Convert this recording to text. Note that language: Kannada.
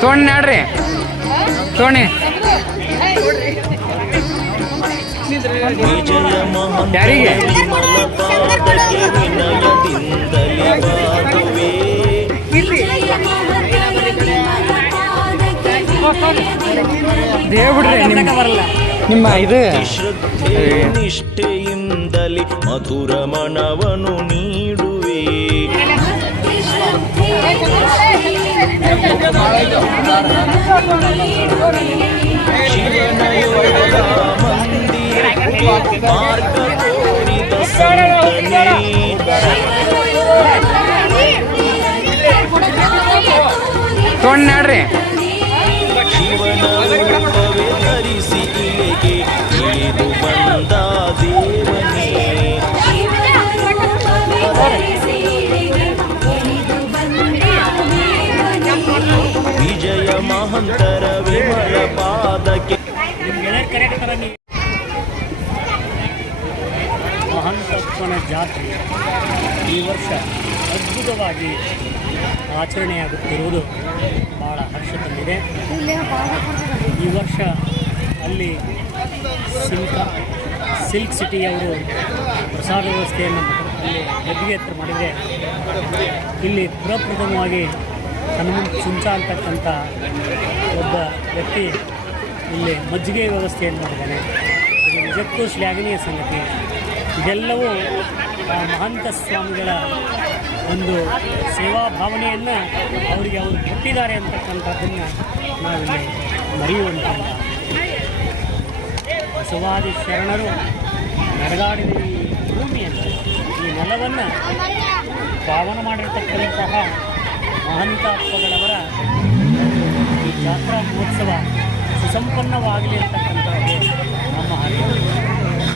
ತೋಣಿ ನೋಡ್ರಿ ತೋಣಿ ಯಾರಿಗೆ ದೇವ್ಬಿಡ್ರಿ ನಿಮ್ಮ ಇದು ನಿಷ್ಠೆಯಿಂದಲೇ ಮಧುರ ಮನವನು ನೀಡುವೆ ಶಿವನ ಯೋಗ ಮಂದಿರ ಮಾರ್ಗ ತೋರಿದ ಸಂತನೇ ತೋಣಿ ನೋಡ್ರಿ ಶಿವನ ರೂಪವೇ ಧರಿಸಿ ಇಳೆಗೆ ಇಳಿದು ಬಂದ ದೇವನೇ ವಿಜಯ ಮಹಂತರ ವಿಮಲ ಪಾದಕ್ಕೆ ಮಹಂತತ್ವನ ಜಾತ್ರೆ ಈ ವರ್ಷ ಅದ್ಭುತವಾಗಿ ಆಚರಣೆಯಾಗುತ್ತಿರುವುದು ಭಾಳ ಹರ್ಷ ತಂದಿದೆ. ಈ ವರ್ಷ ಅಲ್ಲಿ ಸಿಲ್ಕ್ ಸಿಟಿಯವರು ಪ್ರಸಾದ ವ್ಯವಸ್ಥೆಯನ್ನು ಅಲ್ಲಿ ಗದ್ದಿಗೆ ಹತ್ರ ಮಾಡಿದರೆ, ಇಲ್ಲಿ ಪ್ರಪ್ರಥಮವಾಗಿ ಹನುಮಂತ ಚುಂಚ ಅಂತಕ್ಕಂಥ ಒಬ್ಬ ವ್ಯಕ್ತಿ ಇಲ್ಲಿ ಮಜ್ಜಿಗೆ ವ್ಯವಸ್ಥೆಯನ್ನು ಮಾಡಿದ್ದಾನೆ. ಇದು ನಿಜಕ್ಕೂ ಶ್ಲಾಘನೀಯ ಸಂಗತಿ. ಇದೆಲ್ಲವೂ ಮಹಂತ ಸ್ವಾಮಿಗಳ ಒಂದು ಸೇವಾ ಭಾವನೆಯನ್ನು ಅವರಿಗೆ ಅವರು ಕೊಟ್ಟಿದ್ದಾರೆ ಅಂತಕ್ಕಂಥದ್ದನ್ನು ನಾವಿಲ್ಲಿ ಮರೆಯುವಂತಿಲ್ಲ. ಬಸವಾದಿ ಶರಣರು ನಡೆದಾಡಿದ ಈ ಭೂಮಿಯನ್ನು, ಈ ನೆಲವನ್ನು ಪಾವನ ಮಾಡಿರತಕ್ಕಂತಹ ಮಹಂತಾತ್ಮಗಳವರ ಈ ಜಾತ್ರಾ ಮಹೋತ್ಸವ ಸುಸಂಪನ್ನವಾಗಲಿ ಅಂತಕ್ಕಂಥದ್ದು ನಮ್ಮ ಹಾಗೆ.